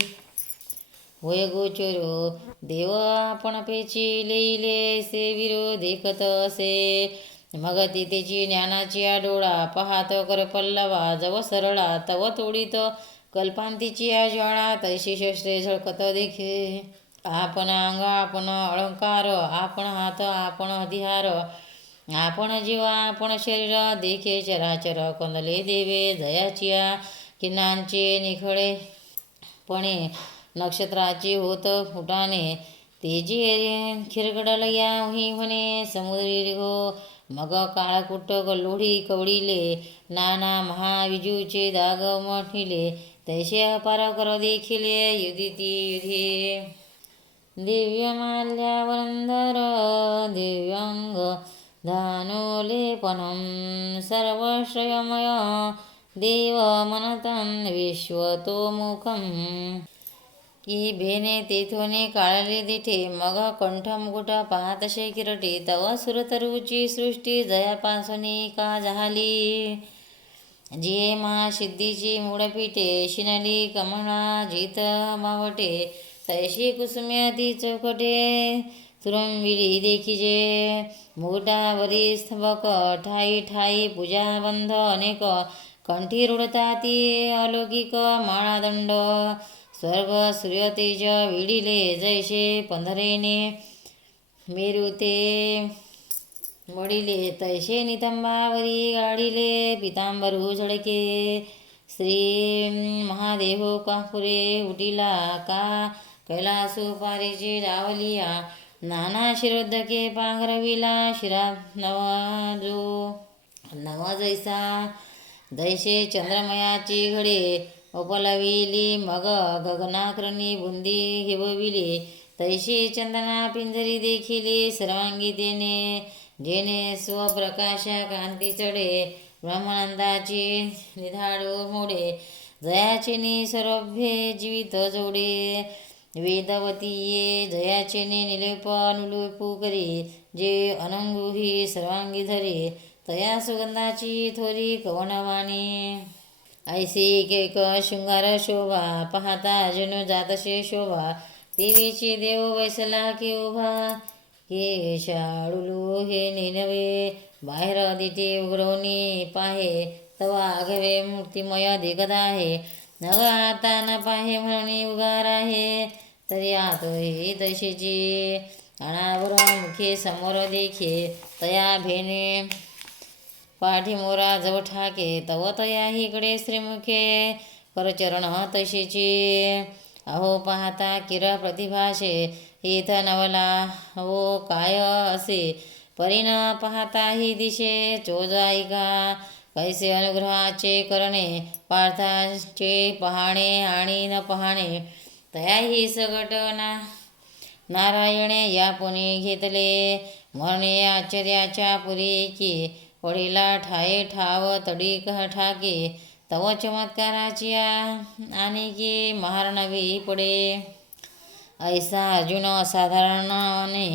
होय गोचरो देव आपण पेची लेईले से विरो देखत असे मग तिथेची ज्ञानाची डोळा पाहात कर पल्लवा जव सरळा तव तोडीत कल्पांतीची ज्वाळा तैशी शस्त्रे झळकत देखे आपण अंग आपण अलंकार आपण हात आपण अधिहार आपण जीवा आपण शरीर देखे चराचर कंदले देवे जयाचिया किन्नांचे निखळे पणे नक्षत्राची होत फुटाने तेजी खिरगडल या म्हणे समुद्री हो मग काळकुट्ट लोढी कवडीले नाना महाविजूचे दाग मठिले तैसे अपार कर देखिले युधिती युधे दिव्य माल्यावरंदर दिव्यांग धानोलेपनम सर्वश्रयमय देव मनतं विश्वतोमुखम की भेने तेथोने काळले दिठे मग कंठ मुकुट पाहतशे किरटी तव सुरतरुची सृष्टी जयापासुनी का झाली जिये महासिद्धीची मूळपीठे शिनली कमळा जित मावटे तैशी कुसुमे ती चौकटे तुरंबिली देखिजे मुकुटावरी स्तबक ठाई ठाई पूजा बंध अनेक कंठी रुडता ती अलौकिक माळादंड स्वर्ग सूर्यतेज विडिले जैसे पंधरेने मेरुते मडिले तैसे नितंबावरी गाडिले पितांबरू झळके श्री महादेव कापुरे उटिला का कैलासू पारेचे रावलिया नाना शिरोद्धके पांघरविला शिरा नव जैसा दैसे चंद्रमयाची घडे उपलविली मग गगनाक्रनी बुंदी हिबविली तैशी चंदना पिंजरी देखिली सर्वांगी तेने जेने स्वप्रकाशा कांती चढे ब्रह्मानंदाची निधाडू मोडे जयाचेने सर्वभ्ये जीवित जोडे वेदवती ये जयाचेने निलेप अनुलेपू करी जे अनंगुही सर्वांगी धरे तया सुगंधाची थोरी कवनवाणी ऐसी एक शृंगार शोभा पाहता जणू जातसे शोभा देवीची देव वैसला की उभा हे शाळुलू हे नेनवे बाहेर दिटे उघडवणी पाहे तवा आघवे मूर्तिमय दिगत आहे नव आता न पाहे म्हणून उगार आहे तरी आतोही तशीची अनावर मुखे समोर देखे तया भेने पाठीमोरा जव ठाके तव तया हिकडे श्रीमुखे करचरण तशीची अहो पाहता किर प्रतिभाषे इथ नवला हो काय असे परिण पाहता ही दिशे चोजाईका कैसे अनुग्रहाचे करणे पार्थाचे पाहणे आणि न पाहणे तया ही सगट नारायणे या पुणे घेतले म्हणणे आश्चर्याच्या पुरी की वडीला ठाये ठाव तडी ठाके तव चमत्काराची आणि की महार नवी पडे. ऐसा अर्जुन असाधारणाने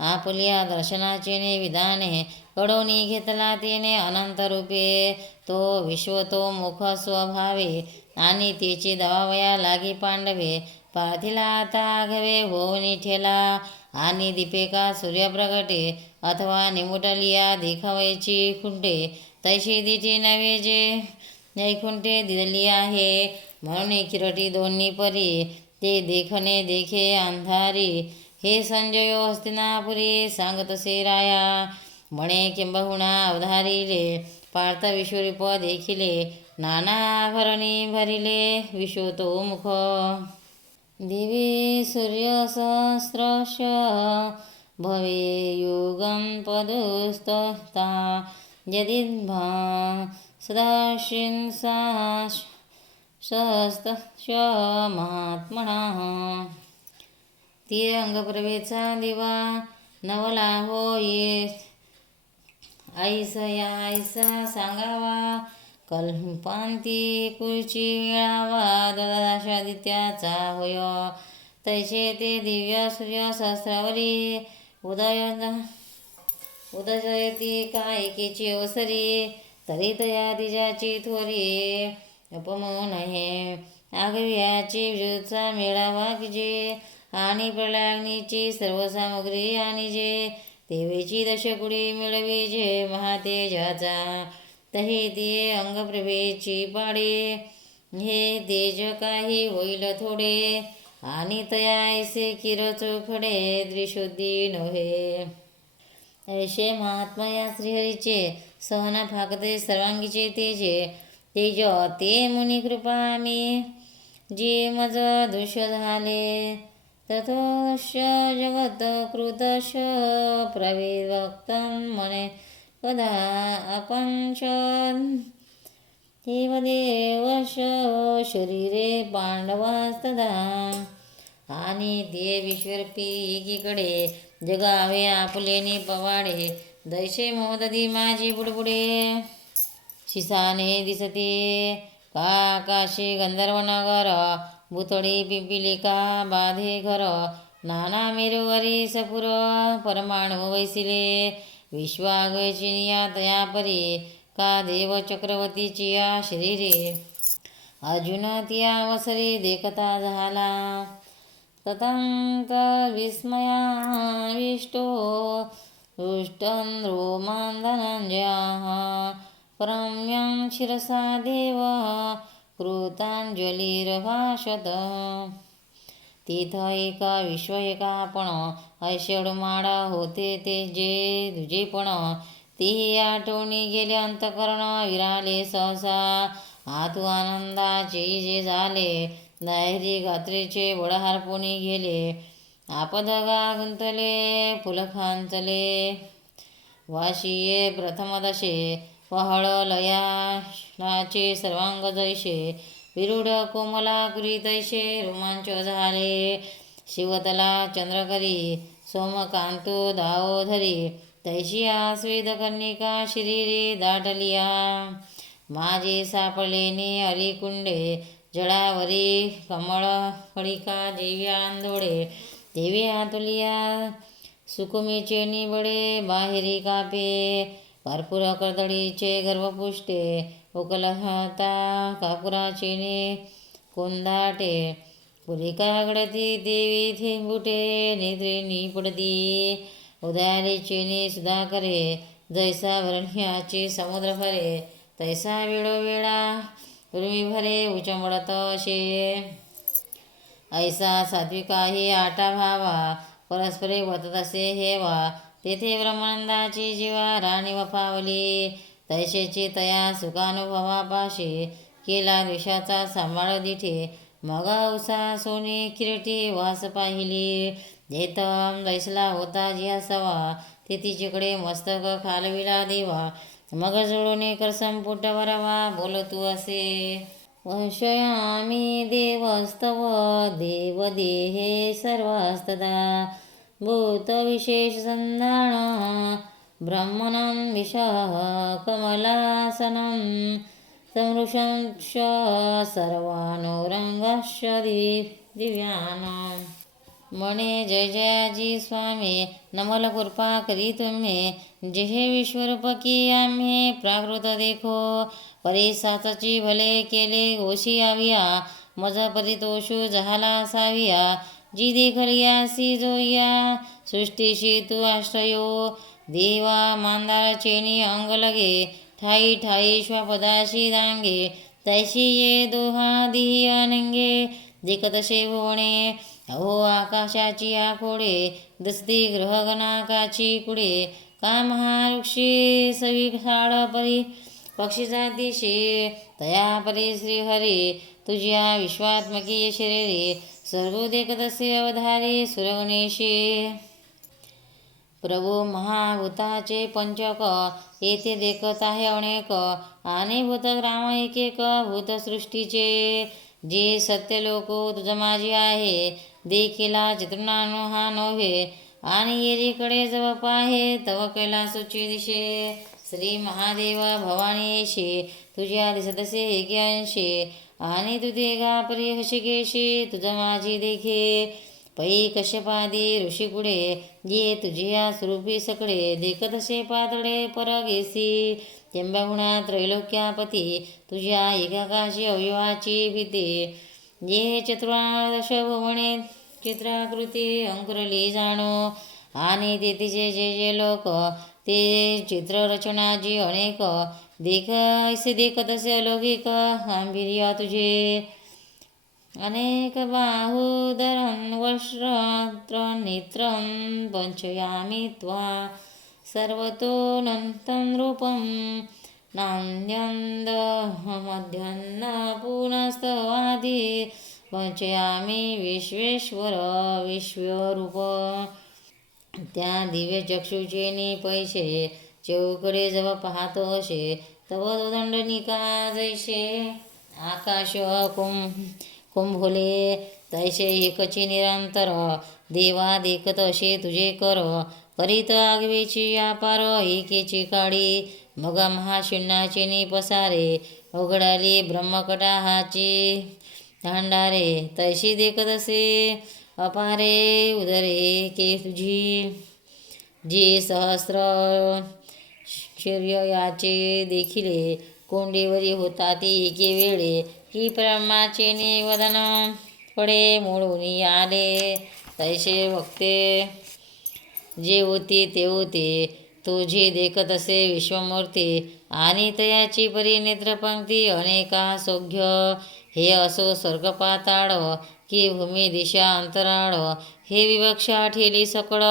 आपल्या दर्शनाचे विधाने कडवणी घेतला तेने अनंत रूपे तो विश्व तो मुख स्वभावे आणि त्याची दवावया लागी पांडवे पार्थिला आता आघवे होऊन ठेला आणि दीपिका सूर्यप्रगटे अथवा निमुटलिया देखावायची खुंटे तशी दिठी नवे जे नैकुंठे दिली आहे म्हणून किरटी दोन्ही परी ते देखणे देखे अंधारी. हे संजयो हस्तिनापुरी सांगतसे राया म्हणे किंबहुना अवधारिले पार्थ विश्वरूप देखिले नाना आभरणी भरिले विश्वतो मुख. दिवी सूर्यसहस्रश भवे युगं पदुस्तता यदिद्भा सदाशिंसा सहस्तश महात्मनः. ती अंगप्रभेचा दिवा नवला होई ऐसा ऐसा सांगावा कल्पांती कुळची मिळावा ददाशादित्याचा होय तैसे ते दिव्य सूर्य सहस्रावरी उदयती कायकेची अवसरी तरी तया तिजाची थोरी अपमोन हे आगव्याची विद्युतचा मेळावा जे आणि प्रलाग्नीची सर्व सामग्री आणि जे देवीची दशकुडी मिळवी जे महातेजाचा तही ते अंगप्रभेची पाडे. हे तेज काही होईल थोडे आणि तया ऐसे किर चोखडे त्रिशुद्धी नव्हे. ऐसे महात्मा या श्रीहरीचे सहना फाकते सर्वांगीचे तेजे तेज ते मुनी कृपा मी जे मज दृश्य झाले तथोश जगत कृतश प्रविभक्तं मने कदा अपंच देवदेवश शरीरे पांडवास्तदा. आणि ते विश्वरूपी एकीकडे जगावे आपलेने पवाडे दैसे मोददी माझी बुडबुडे. शिसाने दिसते का आकाशी गंधर्वनगर भूतळी पिपिलिका बाधे घर नाना मेरुवरी सपुर परमाणु वैसिले विश्वागचिनिया तया परी का देव चक्रवर्तीची या शरीरे. अर्जुन त्या अवसरी देखता झाला ततंत विस्मयाविष्टो रुष्टं रोमान् धनंजयः परम्यं शिरसा देव कृतांजलिर्भाषत. तिथ एका विश्व एका पण ऐषड माडा होते ते जे दुजे पण ती आठवणी गेले अंतकरण विराले सहसा आतू आनंदाचे जे झाले लहरी गात्रेचे बडहार पुणी गेले आपदगा गुंतले फुलखांचले वाशिये प्रथमदशे पहळ लयाचे सर्वांग जैसे विरूढ कोमलाकुरी तैसे रोमांच झाले शिवतला चंद्रकरी सोमकांतो दाओधरी तैशी आस्वेद कन्निका शरीरे दाटलिया माझे सापडलेने अलिकुंडे जळावरी कमळ फळिका जेवी आंधोडे देवी आतुलिया सुकुमीचे निबडे बाहेरी कापे कर्पूर कर्दळीचे गर्भपुष्टे उकलहता कापुराचे कोंदाटे पुलिका गडती देवी थेंबुटे नेत्रे निपडती उदारीचे सुधाकरे जैसा वर्ण्याचे समुद्र भरे तैसा वेळोवेळा पूर्वी भरे उचमडत असे. ऐसा सात्विकाही आटा भावा परस्परे वतत असे हेवा तेथे ब्रह्मानंदाची जीवा राणी वफावली तैसेची तया सुखानुभवापाशी केला द्वेषाचा सांभाळ दिठे मग उसा सोने किरटी वास पाहिली जेतम दैसला होता जिया सवा ते तिच्याकडे मस्तक खालविला देवा मग जुळून करसम पुट वरवा बोलतू असे वंशयामी देवस्तव देवदेहे सर्वास्तदा भूत विशेष संधान ब्रह्मणं विशः कमलासनं समृशं सर्वानुरंगश्च दिव्यानां। म्हणे जय जयाजी स्वामी नमल कृपा करी तुम्ही जेहे विश्वरूप की आम्ही प्राकृत देखो परी साचाची भले केले गोशी आविया मज परितोषू झाला साविया जी देखलियासी जोया सृष्टीशी तू आश्रयो देवा मांदार चेनी अंग लगे ठाई ठाई श्वापदाशी दांगे तैशी ये दोहा दिही अनंगे देखतसे भुवणे अहो आकाशाची आखोडे दसती ग्रहगणाकाची कुडे का महावृक्षी सविशाळ परी पक्षी जातीशी तया परी श्रीहरी तुझ्या विश्वात्मकी शरीरे सर्व देखतसे अवधारी सुरगणेशी प्रभू महाभूताचे पंचक येथे देखत आहे अनेक आणि भूतग्राम एक एक भूतसृष्टीचे जे सत्य लोक तुझ माझी आहे देखिला चित्रणानो हा नव्हे आणि येरीकडे जवप आहे तव कैलासोची दिशे श्री महादेव भवानीशी तुझ्या दिसतसे एके अंशी आणि तुझे गा परी हशिकेशी तुझ माझी देखे पै कश्यपादी ऋषीपुढे ये तुझिया स्वरूपी सकळे देखतसे पातळे परगेसी तेंबागुणा त्रैलोक्यापती तुझ्या एकाकाशी अवयवाची भीती ये चतुर्दश भुवने चित्राकृती अंकुरली जाणो आणि ते तिचे जे जे लोक ते चित्ररचना जी अनेक देख ऐसे देखतसे अलौकिक गांभीर्य तुझे अनेक बाहुदरं वस्त्रं नेत्रं पंचयामि त्वा सर्वतोऽनन्तं रूपं नान्यन्दमध्यन्न पुनस्तवादि पंचयामि विश्वेश्वर विश्वरूप त्या दिव्य चक्षुचे नि पैसे चौकडे जव पाहतो असे तव दंडनिका जैसे आकाश कुंभोले तैसे एकची निरंतर देवा देखत असे तुझे कर करीत आगवेची व्यापार एकेची काळी मग महाशून्याचे नि पसारे उघडाली ब्रह्मकटाहाची भांडारे तैशी देखत असे अपारे उदरे के तुझी जी सहस्र शौर्याचे देखिले कोंडीवरी होता ती एके वेळे की ब्रह्माचे निवदन पडे मोडून आले तैसे वक्ते जे होती ते होते तुझी देखत असे विश्वमूर्ती आणि तयाची परी नेत्रपंक्ती अनेका सौघ्य हे असो स्वर्ग पाताळ की भूमी दिशा अंतराळ हे विवक्षा ठेली सकळ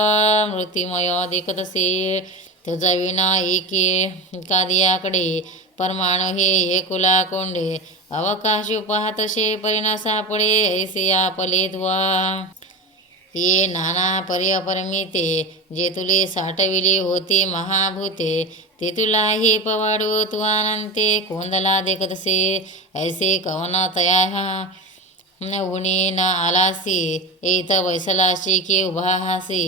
मृत्युमय देखत असे तुझा विना एकादियाकडे परमाणु हे एकुला कोंडे अवकाश पाहतसे परिणा सापडे ऐसे आपले द्वा ये नाना परी अपरमिते जे तुले साठविले होते महाभूते ते तुला हे पवाडू तू अनंते कोंदला देखतसे ऐसे कवन तया उणे न आलासी येत बैसलाशी की उभा हासी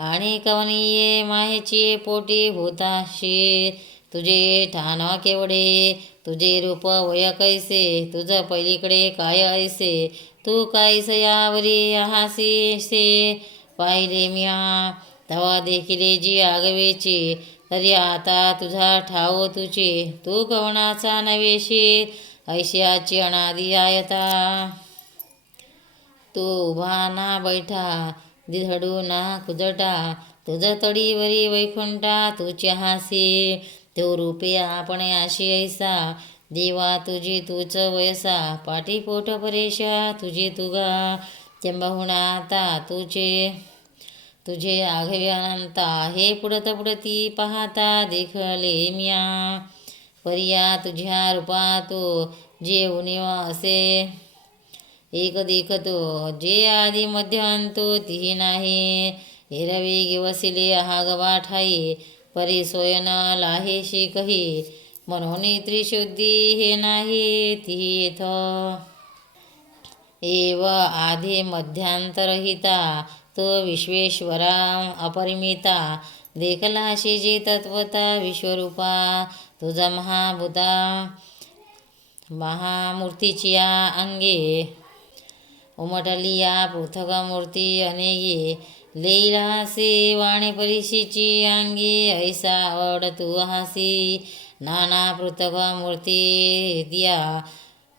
आणि कवनीये माहेची पोटी होताशी तुझे ठाण केवढे तुझे रूप वय कैसे तुझ पहिलीकडे काय ऐसे तू काहीस यावरी हासी से पाहिले म्या तवा देखिले जी आगवेची तरी आता तुझा ठाव तुझे तू कवनाचा नवेशी ऐशाची अनादी आयता तू उभा ना बैठा दिधडू ना कुजटा तुझ तडीवरी वैकुंठा तुझी हासी तो रूपे आपण आशी ऐसा देवा तुझी तूच वयसा पाठी पोट परेशा तुझी तुगा चंबाहुणा आता तुझे आघवे अनंता हे पुढत पुढती पाहता देखले म्या परिया तुझ्या रूपा तो जे उनिवा असे एक देखतो जे आधी मध्य अंतो तिही नाही हिरवी वसिले हागवा ठाई परी सोयन लाहेशी कही म्हणून त्रिशुद्धी हे नाही तीथ एव आधी मध्यांतरहिता तो विश्वेश्वरा अपरिमिता देखलाशी जे तत्वता विश्वरूपा तुझा महाभूता महामूर्तीची या अंगे उमटली या पृथक मूर्ती अनेके लैलासे वाणे परिशीची अंगी ऐसा आवड तू हासी नाना पृथक मूर्ती दिया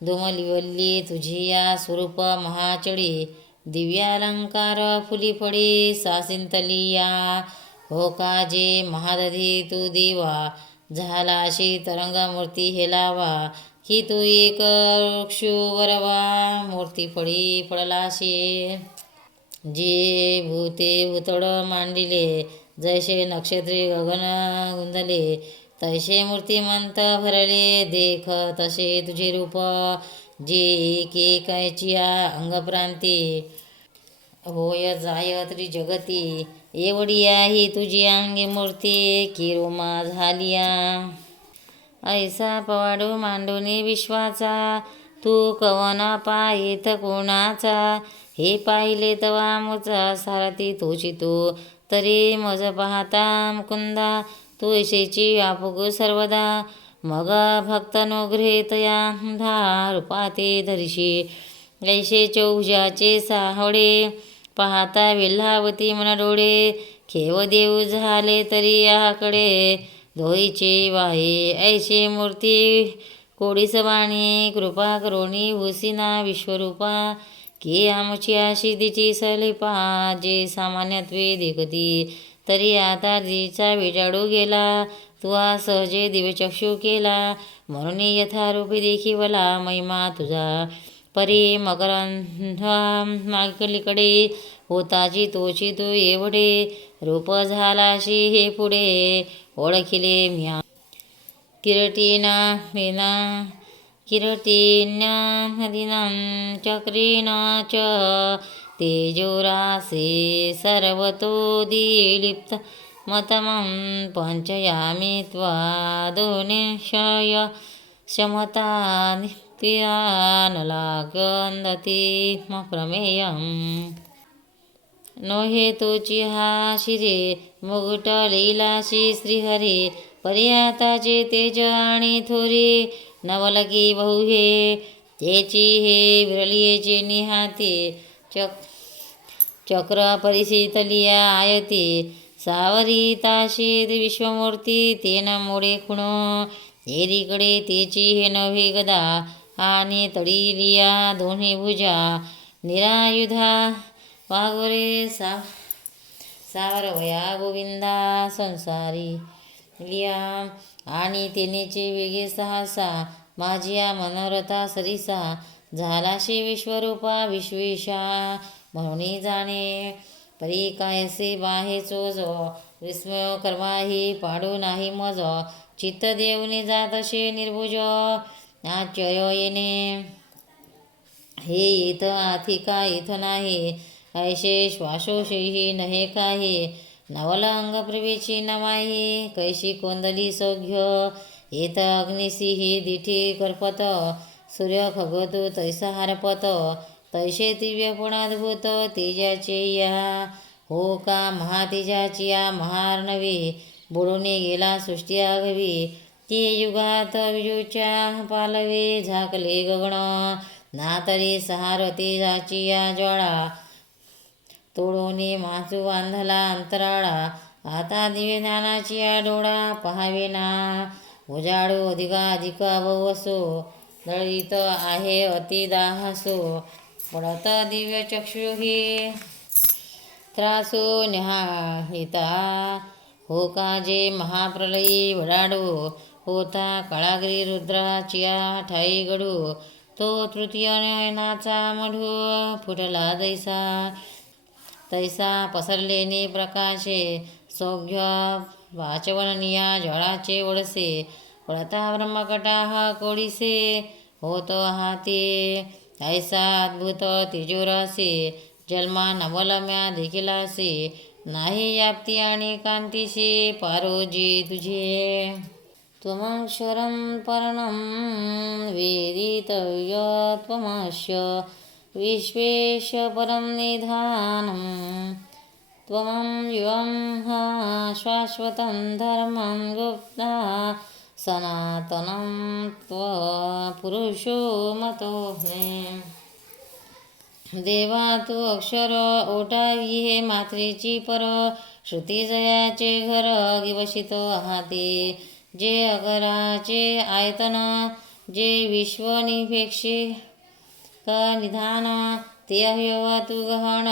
दुमलिवल्ली तुझी या स्वरूप महाचडी दिव्यालंकार फुलीफळी सासिंतली या हो का जे महादधी तू देवा झालाशी तरंगमूर्ती हेलावा की तू एक वृक्षू वरवा मूर्ती फळी फळलाशी जे भूते भूतळ मांडिले जैसे नक्षत्रे गगन गुंदले तैसे मूर्तिमंत भरले देख तसे तुझे रूप जे एकेकायचिया अंगप्रांती होय जाय त्रिजगती एवढी आहे तुझी अंगी मूर्ती की रोमा झालिया ऐसा पवाडू मांडूनी विश्वाचा तू कवना पायेत कोणाचा हे पाहिले तवा मुचा सारथी तोची तो तरी मज पाहता मुकुंदा तू ऐशेची आपुग सर्वदा मग भक्त गृहेतया रूपाते धरिशी ऐशे चौजाचे साहवडे पाहता विल्हावती मन डोळे खेव देऊ झाले तरी याकडे धोईचे वाहे ऐशे मूर्ती कोडीस वाणी कृपा करोणी हुसिना विश्वरूपा की आमची आशिदीची सलिपा जे सामान्यत्वे देखती तरी आता जीचा विजाडू गेला तुवा सहजे दिव्यचक्षु केला म्हणून यथारूपी देखीवला महिमा तुझा परी मकरंधा मागलीकडे होताची तोची तू एवढे रूप झालाशी हे पुढे ओळखिले म्या किरटीना विना किरटीन्या हदिनां चक्रीना च तेजोरासे सर्वतो दिलिप्त मतमं पंचयामि त्वा दोनिशय शमता नित्यानलागंदती प्रमेयम् नो हे तोची हा शिरे मुकुट लीलाशी श्रीहरी पर्याताचे तेज आणि थोरी नवलकी बहु हे तेची हे विरलियेचे निहाती चक्र परिशीतलिया आयती सावरी ताशी विश्वमूर्ती तेन मोडे खुण एरीकडे तेची हे नव्हे गदा आणि तडीलिया दोन्ही भुजा निरायुधा वागोरे सावरवया गोविंदा संसारी लिया आणि तेनेचे वेगे सहसा माझिया मनोरथा सरिसा झालाशी विश्वरूपा विश्वेशा म्हणून जाणे परी कायसे बाहे चोज विस्मय करवाही पाडू नाही मज चित्त देऊने जातशे निर्भुज आश्चर्य येणे हे इथ आथिका इथ नाही ऐशे श्वासोशेही नहे काही नवल अंगप्रवेशी नमाही कैशी कोंदली सौघ्य येत अग्निसिही दिठी करपत सूर्य खगतो तैसा हरपत तैसे दिव्यपणाद्भुत तेजाचे या हो का महातेजाची या महार्णवी बुडूने गेला सृष्टी आघवी ते युगात विजूच्या पालवे झाकले गगन ना तरी सहार तेजाची या ज्वाळा तोडोनी माचू बांधला अंतराळा आता दिव्य ज्ञानाची या डोळा पहावे ना उजाडो अधिका बहु दळीत आहे अतिदाहसो पडत दिव्य चक्षुही त्रासो निहाहिता हो का जे महाप्रलयी वडाडो होता काळागिरी रुद्राचिया ठाई गडू तो तृतीय नयनाचा मढू फुटला तैसा पसरलेने प्रकाशे सौघ्य वाचवनिया जळाचे वळसे पळता ब्रह्मकटाह कोडीसे होतो हाती ऐसा अद्भुत तिजोरासे जन्मा नवलम्या देखिलासे नाही व्याप्ती आणि कांतीशी पारोजी तुझे त्वमक्षरं परणं वेदितव्य त्वमस्य विश्वेश परं निधानं त्वमव्ययं शाश्वतं धर्मं गुप्ता सनातनं त्वपुरुषो मतोऽस्मि. देवा तू अक्षर ओटावी हे मात्रेची पर, श्रुती जयाचे घर गिवशित आहाते. जे अगराचे आयतन, जे विश्वनिपेक्षित निधान, ते अवयव तू गहन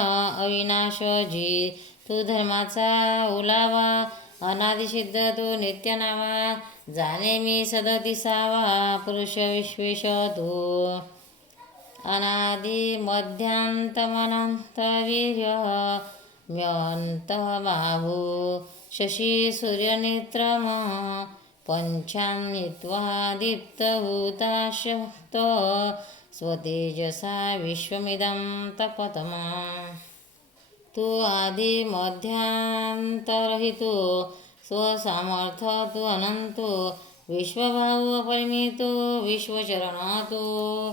अविनाशजी. तू धर्माचा ओलावा, अनादिसिद्ध तू नित्यनामा. जाणे मी सदतिसावा पुरुष विश्वेश तू. अनादि मध्यांतमनंतवीर्य म्यंतमाभू. शशी सूर्यनेत्रम पंचान्नित्वा दीप्तभूताशक्त. स्वतेजसा विश्वमिदं तपतमः. तू आदि मध्यांतरहितो, स्वसामर्थ तू अनंतो. विश्वभाऊ अपरिमितो, विश्वचरण तू.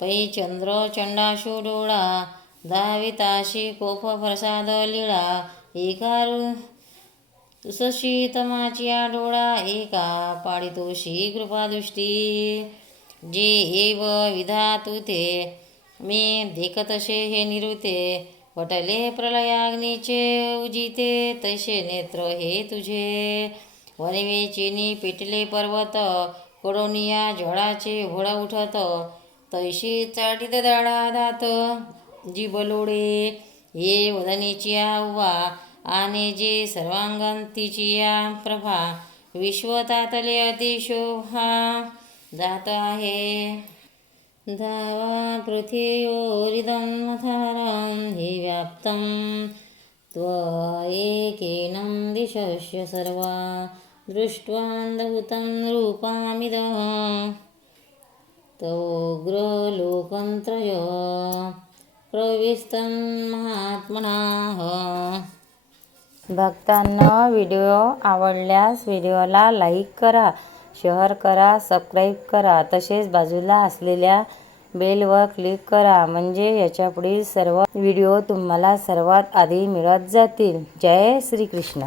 पै चंद्र चंडाशु डोळा, दाविताशी कोप प्रसाद लीळा. एका तुसशी तमाचिया डोळा, एका पाडितोषी कृपादृष्टी. जे एव विधातु ते, मी देखतसे हे निरुते. वटले प्रलयाग्नीचे उजिते, तैसे नेत्र हे तुझे. वनवेचिनी पेटले पर्वत, कडोनिया जळाचे घोळ उठत. तैशी चाटीत दाढा दात, जीभ लोळे ये वदनीची आव्हा. आणि जे सर्वांगण तिचिया प्रभा. विश्व तातले अतिशोभा जात आहे. धावा पृथिव्योरिदं मथारं हि व्याप्तं त्वयेकेनं दिशश्च सर्वा. दृष्ट्वान्धभूतं रूपामिदं तवोग्रलोकत्रय प्रविष्टं महात्मनः. भक्तांना व्हिडिओ आवडल्यास व्हिडिओला लाईक करा, शेअर करा, सबस्क्राईब करा. तसेच बाजूला असलेल्या बेलवर क्लिक करा, म्हणजे याच्यापुढील सर्व व्हिडिओ तुम्हाला सर्वात आधी मिळत जातील. जय श्री कृष्ण.